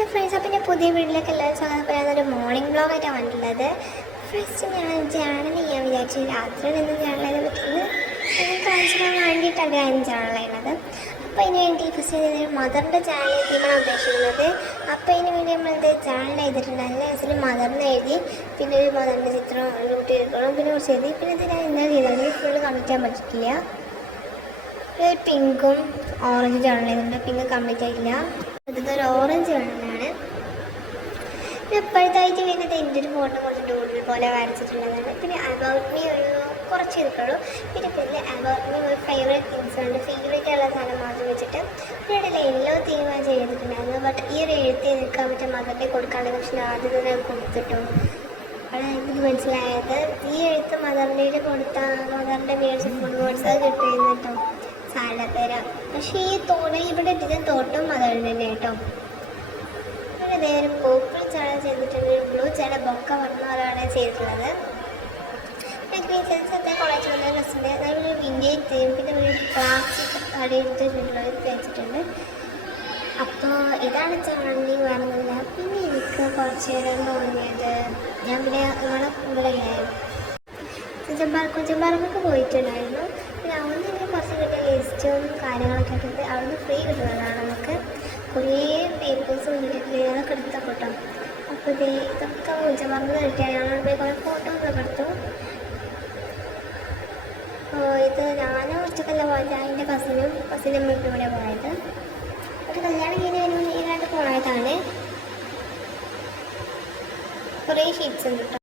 Hello friends, അപ്പം ഞാൻ പുതിയ വീട്ടിലേക്ക് എല്ലാവരും സ്വാഗതം. അപ്പോൾ ഞാനൊരു മോർണിംഗ് വ്ളോഗായിട്ടാണ് വന്നിട്ടുള്ളത്. ഫസ്റ്റ് ഞാൻ ജേണൽ ചെയ്യാൻ വിചാരിച്ചു. രാത്രി നിന്ന് ജേണലിനെ പറ്റുന്നത് കാണിച്ചു തരാൻ വേണ്ടിയിട്ടാണ് ഞാൻ ജേണൽ ചെയ്യുന്നത്. അപ്പോൾ അതിന് വേണ്ടി ഫസ്റ്റ് മദറിൻ്റെ ചാനൽ എത്തിയാണ് ഉദ്ദേശിക്കുന്നത്. അപ്പോൾ അതിന് വേണ്ടി നമ്മളത് ജേണൽ ചെയ്തിട്ടുണ്ട്. അതിൽ അതിൽ മദറിന് എഴുതി, പിന്നെ ഒരു മദറിൻ്റെ ചിത്രം, ഒരു കുട്ടി എടുക്കണം, പിന്നെ കുറച്ച് എഴുതി. പിന്നെ ഇത് ഞാൻ ഇന്നലെ ചെയ്തത് ഫുള്ള് കംപ്ലീറ്റ് ചെയ്യാൻ പറ്റില്ല. പിങ്കും ഓറഞ്ച് ജേണൽ ചെയ്തിട്ടുണ്ട്. പിങ്ക് കംപ്ലീറ്റ് ആയില്ല. ഇതൊരു ഓറഞ്ച് ജേണലാണ്. ഇപ്പോഴത്തായിട്ട് വരുന്നത് എൻ്റെ ഒരു ഫോട്ടോ കുറച്ച് ഡൂഡിൽ പോലെ വരച്ചിട്ടുള്ളതാണ്. പിന്നെ അബൌട്ട് മീ ഒരു കുറച്ച് ചെയ്തിട്ടുള്ളൂ. പിന്നെ ഇതിൽ അബൌട്ട് മീ ഒരു ഫേവറേറ്റ് തിങ്സ് ഉണ്ട്. ഫേവറേറ്റ് ഉള്ള സാധനം മാത്രം വെച്ചിട്ട് ഇവിടെ എല്ലോ തീരുമാനം ചെയ്തിട്ടുണ്ടായിരുന്നു. ബട്ട് ഈ ഒരു എഴുത്ത് നിൽക്കാൻ പറ്റുക മദറിൻ്റെ കൊടുക്കാണ്ട്, പക്ഷേ ആദ്യം തന്നെ കൊടുത്തിട്ടു. അവിടെ എനിക്ക് മനസ്സിലായത് ഈ എഴുത്ത് മദറിൻ്റെ കൊടുത്താൽ മദറിൻ്റെ വേർഡ്സ് ഫുൾ വേർഡ്സ് അത് കിട്ടുമായിരുന്നു കേട്ടോ, സാലപ്പേര. പക്ഷേ ഈ തോണിൽ ഇവിടെ ഇട്ടിട്ട് തോട്ടും മദറിൻ്റെ തന്നെ കേട്ടോ. ഇവിടെ ഒരു പേർപ്പിൾ ചാള ചെയ്തിട്ടുണ്ട്, ഒരു ബ്ലൂ ചാള ബൊക്ക പറഞ്ഞവരാണ് ചെയ്തിട്ടുള്ളത്. പിന്നെ ഗ്രീൻ സെൻസ് അതേ കോളേജ് വന്ന ഡ്രസ്സുണ്ട്. അതേപോലെ വിൻറ്റേജ് തീം, പിന്നെ ഒരു പ്ലാസ്റ്റിക് അടിയിട്ടിട്ടുള്ളത് വെച്ചിട്ടുണ്ട്. അപ്പോൾ ഇതാണ് ചാണി വേണമെന്നില്ല. പിന്നെ എനിക്ക് കുറച്ച് നേരം തോന്നിയത്, ഞാൻ പിന്നെ നിങ്ങളെ ഇവിടെ കുഞ്ചമ്പാറക്കൊക്കെ പോയിട്ടുണ്ടായിരുന്നു. പിന്നെ അവിടുന്ന് എനിക്ക് കുറച്ച് കിട്ടിയ ലിസ്റ്റും കാര്യങ്ങളൊക്കെ ഇട്ടിട്ട് അവിടുന്ന് ഫ്രീ കിട്ടുന്നതാണ് നമുക്ക്. കുറേ പേപ്പേഴ്സും കിട്ടിയിട്ടില്ല, അതൊക്കെ എടുത്തൊക്കെ കിട്ടോ. അപ്പോൾ ഇതൊക്കെ കുഞ്ചമ്പാറക്ക് കിട്ടിയാൽ ഞങ്ങൾ പോയി കുറേ ഫോട്ടോസൊക്കെ എടുത്തു. അപ്പോൾ ഇത് ഞാനും ഒറ്റക്കല്ല പോയത്, എൻ്റെ കസിനും അമ്മയ്ക്കും കൂടെ പോയത്. ഒരു കല്യാണം കഴിഞ്ഞ് വരുമ്പോൾ മെയിനായിട്ട് പോയതാണ്. കുറേ ഷീറ്റ്സ് ഉണ്ട് കേട്ടോ.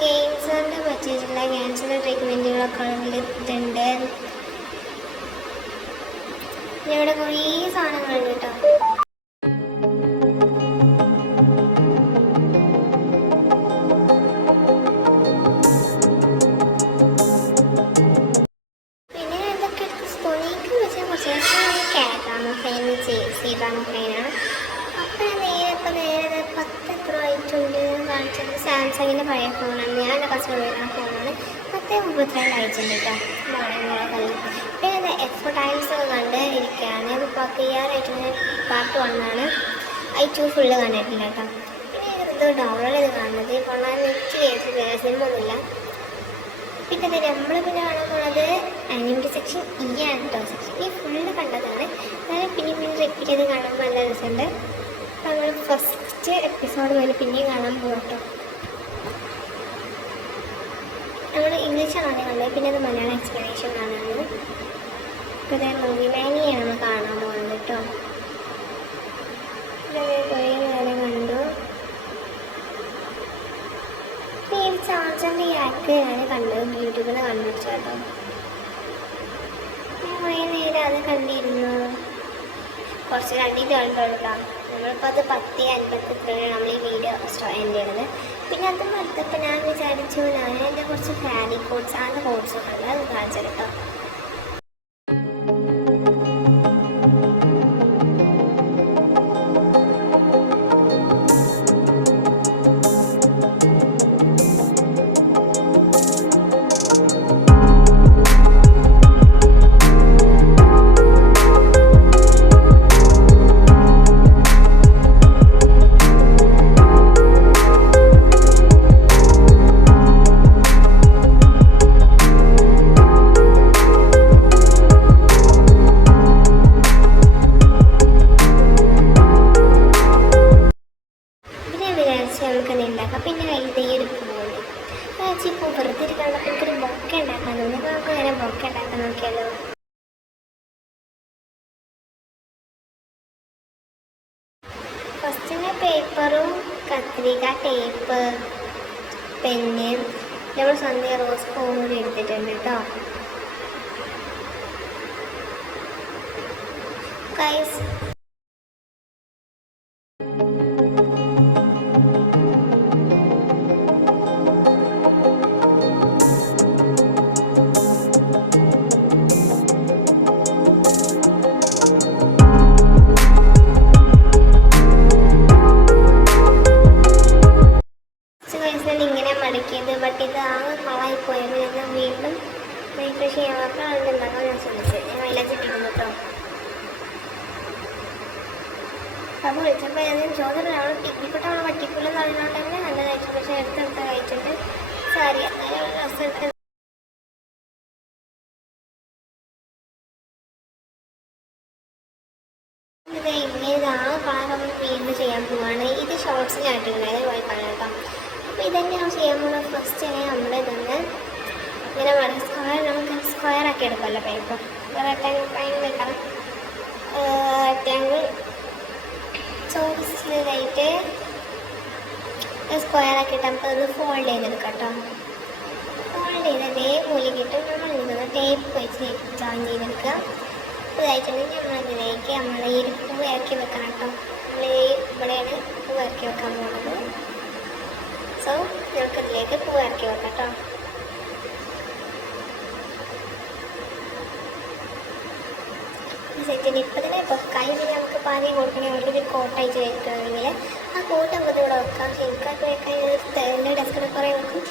ഗെയിംസിൻ്റെ പറ്റിയിട്ടുള്ള ഗെയിംസിൻ്റെ ട്രീറ്റ്മെൻറ്റുകളൊക്കെ ഇട്ടുണ്ട്. ഇവിടെ കുറേ സാധനങ്ങളുണ്ട് കേട്ടോ. പിന്നെ ഇതൊക്കെ എടുത്ത് സ്കൂളിലേക്ക് വെച്ചാൽ കുറച്ച് കേട്ടാണ് ഫെയിൻ ചെയ്താണ് ഫെയിനാണ്. അപ്പോൾ നേരെ 10 എത്ര ആയിട്ടുണ്ട് കാണിച്ചത്. സാംസങ്ങിൻ്റെ പഴയ ഫോണാണ്, ഞാൻ എൻ്റെ കസ്റ്റമർ വരുന്ന ഫോണാണ്. 10:32 ആയിട്ടുണ്ട് കേട്ടോ മോർണിംഗ്. പിന്നെ എക്സ്പോ ടൈംസ് ഒക്കെ കണ്ട് ഇരിക്കുകയാണ്. ഇപ്പോൾ ക്ലിയറായിട്ട് പാർട്ട് 1 I2 ഫുള്ള് കണ്ടിട്ടില്ല കേട്ടോ. പിന്നെ ഇത് ഡൗൺലോഡ് ചെയ്ത് കാണുന്നത് ഇപ്പോൾ നെറ്റ് കേസില്ല, സിനിമ ഒന്നുമില്ല. പിന്നെ നമ്മൾ പിന്നെ കാണാൻ പോകുന്നത് ആനിമൽ സെക്ഷൻ ആണ് കേട്ടോ. സെക്ഷൻ ഫുള്ള് കണ്ടതാണ്. എന്നാലും പിന്നെ റിപ്പീറ്റ് ചെയ്ത് കാണാൻ നല്ല രസമുണ്ട്. അപ്പോൾ നമ്മൾ ഫസ്റ്റ് എപ്പിസോഡ് പോലെ പിന്നെയും കാണാൻ പോകും കേട്ടോ. നമ്മൾ ഇംഗ്ലീഷാണ് ആദ്യം കണ്ടത്, പിന്നെ അത് മലയാളം എക്സ്പ്ലനേഷൻ കാണാനാണ്. ഇപ്പോൾ ഇതേ മൂവി മാനിയാണ് നമ്മൾ കാണാൻ പോകുന്നത് കേട്ടോ. കുറേ നേരം കണ്ടു. ഈ ചാർജറിൻ്റെ ആക്ക് ഞാൻ കണ്ടത് യൂട്യൂബിൽ നിന്ന് കണ്ടുപിടിച്ചു കേട്ടോ. ഞാൻ കുറേ നേരം അത് കണ്ടിരുന്നു. കുറച്ച് കണ്ടിട്ട് കണ്ടോട്ടോ. നമ്മളിപ്പോൾ അത് 10:53 നമ്മൾ ഈ വീഡിയോ എൻഡ് ചെയ്യണത്. പിന്നെ അത് മടുത്തപ്പോൾ ഞാൻ വിചാരിച്ചു ഞാൻ എൻ്റെ കുറച്ച് ഫാരി കോഡ്സ് ആണ് കോഡ്സൊക്കെ ഉണ്ട്, അത് കാണിച്ചു കേട്ടോ. നമുക്കെന്ത് ഉണ്ടാക്കാം. പിന്നെ കയ്യിൽ ഒരു പൂവുണ്ട്. ഇപ്പോൾ വെറുതെ ഇരിക്കാനുള്ള എനിക്കൊരു ബൊക്ക ഉണ്ടാക്കാൻ തോന്നി. അപ്പോൾ നമുക്ക് ഇങ്ങനെ ബൊക്ക ഉണ്ടാക്കാൻ നോക്കിയാലോ. ഫസ്റ്റിന് പേപ്പറും കത്രിക, ടേപ്പ്, പെന്ന്, നമ്മൾ സ്വന്തം റോസ് പൂവും കൂടി എടുത്തിട്ടുണ്ട് കേട്ടോ. ഗൈസ് കേട്ടോ. അപ്പോൾ വിളിച്ചപ്പോൾ ഏതെങ്കിലും ചോദ്യം അവൾ പിക്കിക്കോട്ട് അവളെ പറ്റിക്കൂലെന്ന് അറിഞ്ഞുകൊണ്ട് തന്നെ നല്ലതായിട്ട് പക്ഷേ എടുത്തെടുത്ത് കഴിച്ചിട്ട് സാരി എന്നാലും ഡ്രസ്സ് എടുത്ത് ഇതാണ് കളർ നമ്മൾ വീണ്ടും ചെയ്യാൻ പോവുകയാണ്. ഇത് ഷോർട്സിലായിട്ടുണ്ടായത് പോയി കാണാം കേട്ടോ. അപ്പോൾ ഇതന്നെ നമ്മൾ ചെയ്യാൻ പോകുന്ന ഫസ്റ്റ് നമ്മൾ ഇതൊന്ന് ഇങ്ങനെ സ്ക്വയർ നമുക്ക് സ്ക്വയർ ആക്കി എടുക്കുമല്ലോ പേപ്പർ. റെക്ടാങ്കിൾ ഫൈൻ വെക്കണം. റെക്ടാങ്കിൾ ചോദിച്ചിട്ട് സ്ക്വയർ ആക്കിയിട്ട് നമുക്ക് അത് ഫോൾഡ് ചെയ്തെടുക്കാം കേട്ടോ. ഫോൾഡ് ചെയ്ത് അതേപോലെ കിട്ടും. നമ്മൾ ഇതൊന്ന് ടേപ്പ് വെച്ച് ജോയിൻ ചെയ്തെടുക്കുക. ഇതായിട്ടുണ്ടെങ്കിൽ നമ്മളതിലേക്ക് നമ്മൾ ഈ പൂ ഇറക്കി വെക്കണം കേട്ടോ. നമ്മൾ ഇവിടെയാണ് പൂ ഇറക്കി വെക്കാൻ പോകുന്നത്. സോ നമുക്കതിലേക്ക് പൂ ഇറക്കി വെക്കാം കേട്ടോ. സെറ്റിന് ഇപ്പം തന്നെ പൊക്കായി പിന്നെ നമുക്ക് പാതി കൊടുക്കണേ ഓൾറെഡി കോട്ടായിട്ട് വെക്കുകയാണെങ്കിൽ ആ കോട്ട് നമുക്ക് ഇവിടെ വെക്കാം. ശരിക്കാർക്ക് വെക്കാൻ എൻ്റെ ഡെസ്കിൽ കുറേ വെക്കും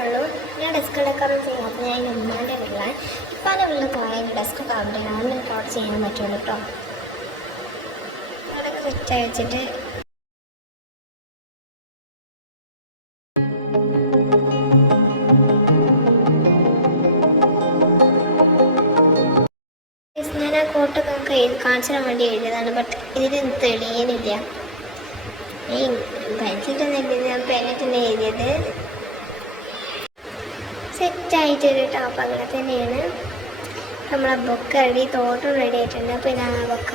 ഉള്ളൂ. ഞാൻ ഡെസ്കിലൊക്കെ ചെയ്യാം. അപ്പോൾ ഞാൻ ഉമ്മാൻ്റെ വീട്ടിലാണ്. ഇപ്പം അതിൻ്റെ വീട്ടിൽ കുറേ ഡെസ്ക് കവർ ചെയ്യണം. അതൊന്നും എനിക്ക് അവിടെ ചെയ്യാൻ പറ്റുള്ളൂ കേട്ടോ. അവിടെയൊക്കെ സെറ്റായി വെച്ചിട്ട് ഞാൻ ആ കോട്ടൊക്കെ നമുക്ക് കാണിച്ചു തരാൻ വേണ്ടി എഴുതിയതാണ്. ബട്ട് ഇതിൽ തെളിയുന്നില്ല. ഈ പെൻസിലൊന്നും എഴുതിയത് ഞാൻ പെന്നിട്ടന്നെ എഴുതിയത്. സെറ്റായിട്ടൊരു ടോപ്പ് അങ്ങനെ തന്നെയാണ്. നമ്മളെ ബൊക്ക റെഡി, തോട്ടും റെഡി ആയിട്ടുണ്ട്. അപ്പോൾ ഇതാണ് ബൊക്ക.